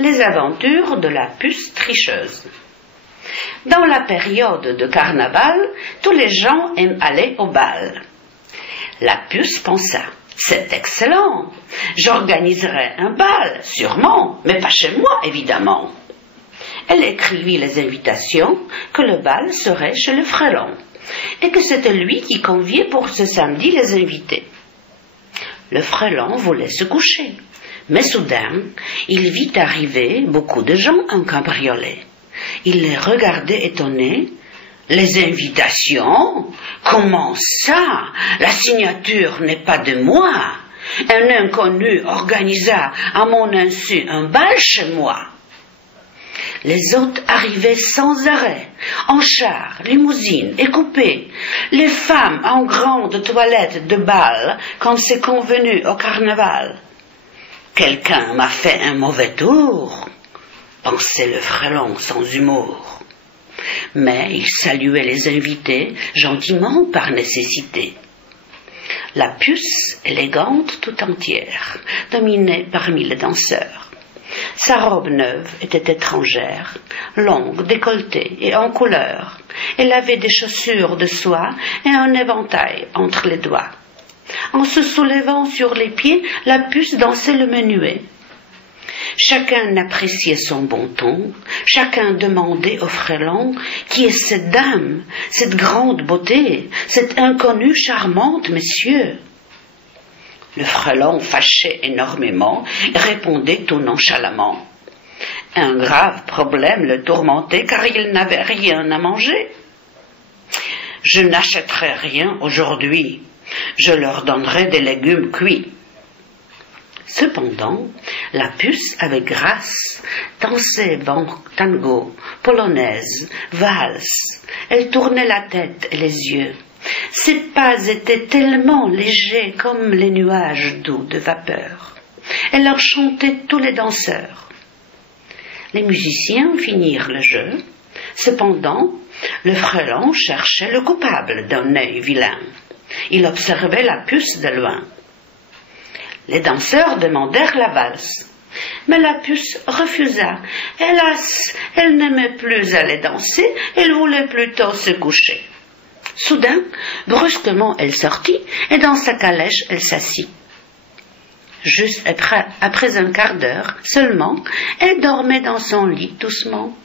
Les aventures de la puce tricheuse. Dans la période de carnaval, tous les gens aiment aller au bal. La puce pensa: c'est excellent, j'organiserai un bal, sûrement, mais pas chez moi, évidemment. Elle écrivit les invitations que le bal serait chez le frelon, et que c'était lui qui conviait pour ce samedi les invités. Le frelon voulait se coucher, mais soudain, il vit arriver beaucoup de gens en cabriolet. Il les regardait étonné. Les invitations? Comment ça? La signature n'est pas de moi. Un inconnu organisa à mon insu un bal chez moi. Les hôtes arrivaient sans arrêt, en char, limousine et coupé, les femmes en grande toilette de bal, comme c'est convenu au carnaval. Quelqu'un m'a fait un mauvais tour, pensait le frelon sans humour. Mais il saluait les invités gentiment par nécessité. La puce, élégante tout entière, dominait parmi les danseurs. Sa robe neuve était étrangère, longue, décolletée et en couleur. Elle avait des chaussures de soie et un éventail entre les doigts. En se soulevant sur les pieds, la puce dansait le menuet. Chacun appréciait son bon ton, chacun demandait au frelon: qui est cette dame, cette grande beauté, cette inconnue charmante, messieurs? Le frelon, fâché énormément, répondait tout nonchalamment. Un grave problème le tourmentait car il n'avait rien à manger. Je n'achèterai rien aujourd'hui, je leur donnerai des légumes cuits. Cependant, la puce, avec grâce, dansait tango, polonaise, valse. Elle tournait la tête et les yeux. Ses pas étaient tellement légers comme les nuages doux de vapeur. Elle leur chantait tous les danseurs. Les musiciens finirent le jeu. Cependant, le frelon cherchait le coupable d'un œil vilain. Il observait la puce de loin. Les danseurs demandèrent la valse. Mais la puce refusa. Hélas, elle n'aimait plus aller danser, elle voulait plutôt se coucher. Soudain, brusquement, elle sortit, et dans sa calèche, elle s'assit. Juste après un quart d'heure seulement, elle dormait dans son lit doucement.